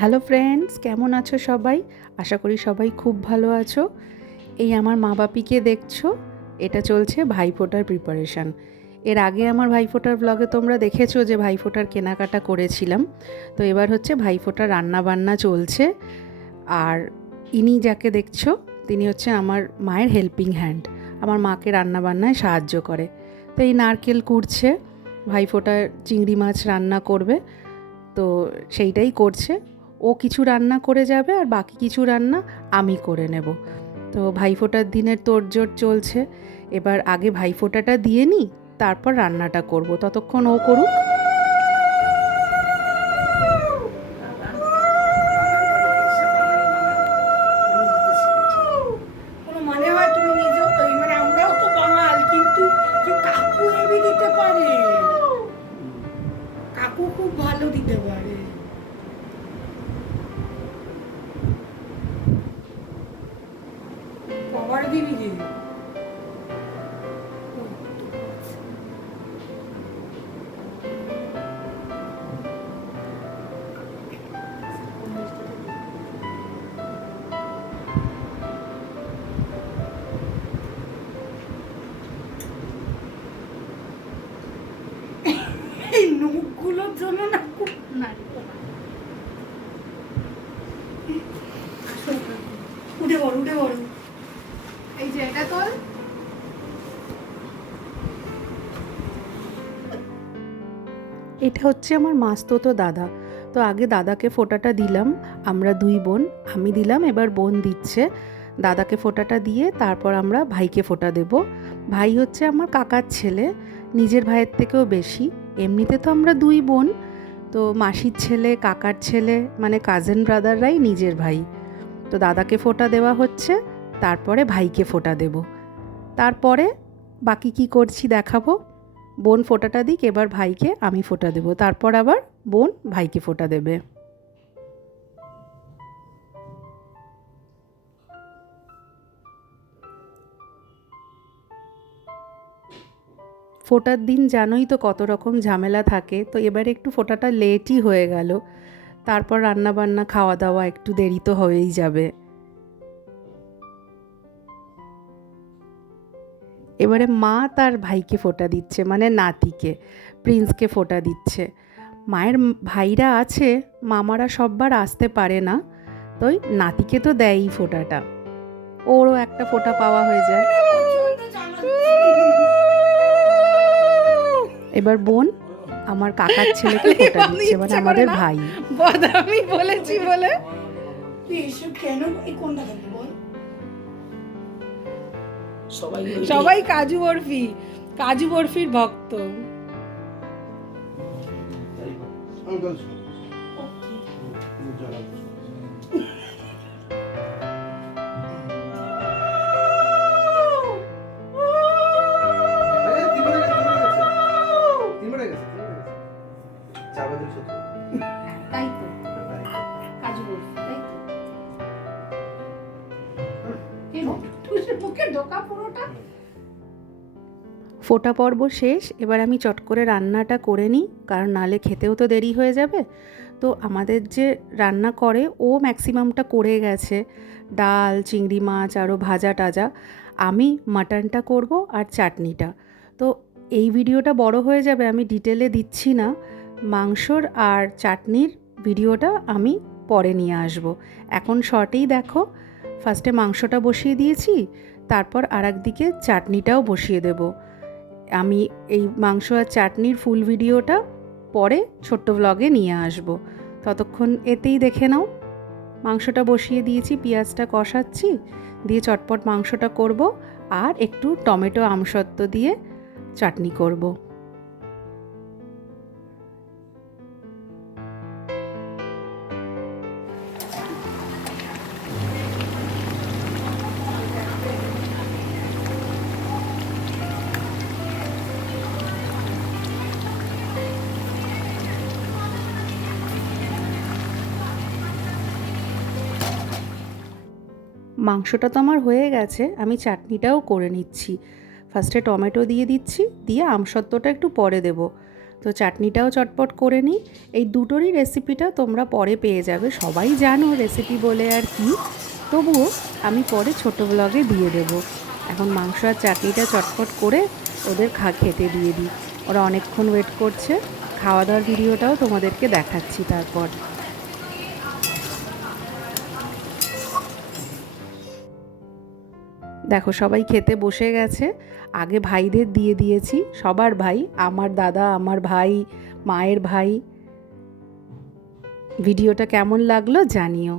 Hello friends, কেমন আছো সবাই? আশা করি সবাই খুব ভালো আছো। এই আমার মা বাপিকে দেখছো, এটা চলছে ভাইফোঁটার প্রিপারেশান। এর আগে আমার ভাইফোঁটার ব্লগে তোমরা দেখেছো যে ভাইফোঁটার কেনাকাটা করেছিলাম। তো এবার হচ্ছে ভাইফোঁটার রান্নাবান্না চলছে। আর ইনি যাকে দেখছো তিনি হচ্ছে আমার মায়ের হেল্পিং হ্যান্ড, আমার মাকে রান্নাবান্নায় সাহায্য করে। তো এই নারকেল কুড়ছে, ভাইফোঁটার চিংড়ি মাছ রান্না করবে, তো সেইটাই করছে। ও কিছু রান্না করে যাবে আর বাকি কিছু রান্না আমি করে নেব। তো ভাইফোঁটার দিনের তোড়জোড় চলছে। এবার আগে ভাইফোঁটাটা দিয়ে নিই, তারপর রান্নাটা করব, ততক্ষণ ও করুক। কোনো মানে হয় তুমি নিজেও তো মানে আমরাও তো বাঙাল, কিন্তু কাকু হেভি দিতে পারে, কাকু খুব ভালো দিতে পারে। কবার দিবি যে এই নখগুলোর জন্য না খুব উঠে পড়ো উঠে পড়ো। এই যে এটা তোল। এটা হচ্ছে আমার মাসতুতো দাদা। তো আগে দাদাকে ফোঁটাটা দিলাম, আমরা দুই বোন, আমি দিলাম, এবার বোন দিচ্ছে। দাদাকে ফোঁটাটা দিয়ে তারপর আমরা ভাইকে ফোঁটা দেব। ভাই হচ্ছে আমার কাকার ছেলে, নিজের ভাইয়ের থেকেও বেশি। এমনিতে তো আমরা দুই বোন, তো মাসির ছেলে, কাকার ছেলে, মানে কাজিন ব্রাদাররাই নিজের ভাই। তো দাদাকে ফোঁটা দেওয়া হচ্ছে, তারপরে ভাইকে ফোঁটা দেব। তারপরে বাকি কি করছি দেখাবো। বোন ফোঁটাটা দিক, এবার ভাইকে আমি ফোঁটা দেবো, তারপর আবার বোন ভাইকে ফোঁটা দেবে। ফোঁটার দিন জানোই তো কত রকম ঝামেলা থাকে, তো এবারে একটু ফোঁটাটা লেটই হয়ে গেল। তারপর রান্না বান্না খাওয়া দাওয়া একটু দেরি তো হয়েই যাবে। এবারে মা তার ভাইকে ফোঁটা দিচ্ছে, মানে নাতিকে, প্রিন্সকে ফোঁটা দিচ্ছে। মায়ের ভাইরা আছে, মামারা সববার আসতে পারে না, তো ওই নাতিকে তো দেয়ই ফোঁটাটা, ওরও একটা ফোঁটা পাওয়া হয়ে যায়। এবার বোন আমার কাকার ছেলেকে ফোঁটা দিচ্ছে, মানে আমাদের ভাই। বদামি বলেছি বলে এসব কেন এই কোনটা খাবি বল। সবাই কাজু বরফি, কাজু বরফির ভক্ত। তাই তো কাজু বরফি, তাই তো মুখে ঢোকা পুরোটা। ফোঁটা পর্ব শেষ, এবার আমি চট করে রান্নাটা করে নিই, কারণ নালে খেতেও তো দেরি হয়ে যাবে। তো আমাদের যে রান্না করে ও ম্যাক্সিমামটা করে গেছে, ডাল, চিংড়ি মাছ, আরও ভাজা টাজা। আমি মাটনটা করব আর চাটনিটা। তো এই ভিডিওটা বড় হয়ে যাবে, আমি ডিটেলে দিচ্ছি না। মাংসর আর চাটনির ভিডিওটা আমি পরে নিয়ে আসব। এখন শর্টেই দেখো, ফার্স্টে মাংসটা বসিয়ে দিয়েছি, তারপর আরেকদিকে চাটনিটাও বসিয়ে দেবো। আমি এই মাংস আর চাটনির ফুল ভিডিওটা পরে ছোট্ট ব্লগে নিয়ে আসব, ততক্ষণ এতেই দেখে নাও। মাংসটা বসিয়ে দিয়েছি, পেঁয়াজটা কষাচ্ছি, দিয়ে চটপট মাংসটা করব, আর একটু টমেটো আমসত্ত্ব দিয়ে চাটনি করব। মাংসটা তো আমার হয়ে গেছে, আমি চাটনিটাও করে নিচ্ছি। ফার্স্টে টমেটো দিয়ে দিচ্ছি, দিয়ে আমসত্ত্বটা একটু পরে দেব। তো চাটনিটাও চটপট করে নিই। এই দুটোরই রেসিপিটা তোমরা পরে পেয়ে যাবে, সবাই জানো রেসিপি বলে আর কি, তবুও আমি পরে ছোট ব্লগে দিয়ে দেব। এখন মাংস আর চাটনিটা চটপট করে ওদের খেতে দিয়ে দিই। ওরা অনেকক্ষণ ওয়েট করছে, খাওয়া দাওয়ার ভিডিওটাও তোমাদেরকে দেখাচ্ছি তারপর। দেখো সবাই খেতে বসে গেছে। আগে ভাইদের দিয়ে দিয়েছি, সবার ভাই, আমার দাদা, আমার ভাই, মায়ের ভাই। ভিডিওটা কেমন লাগলো জানিও।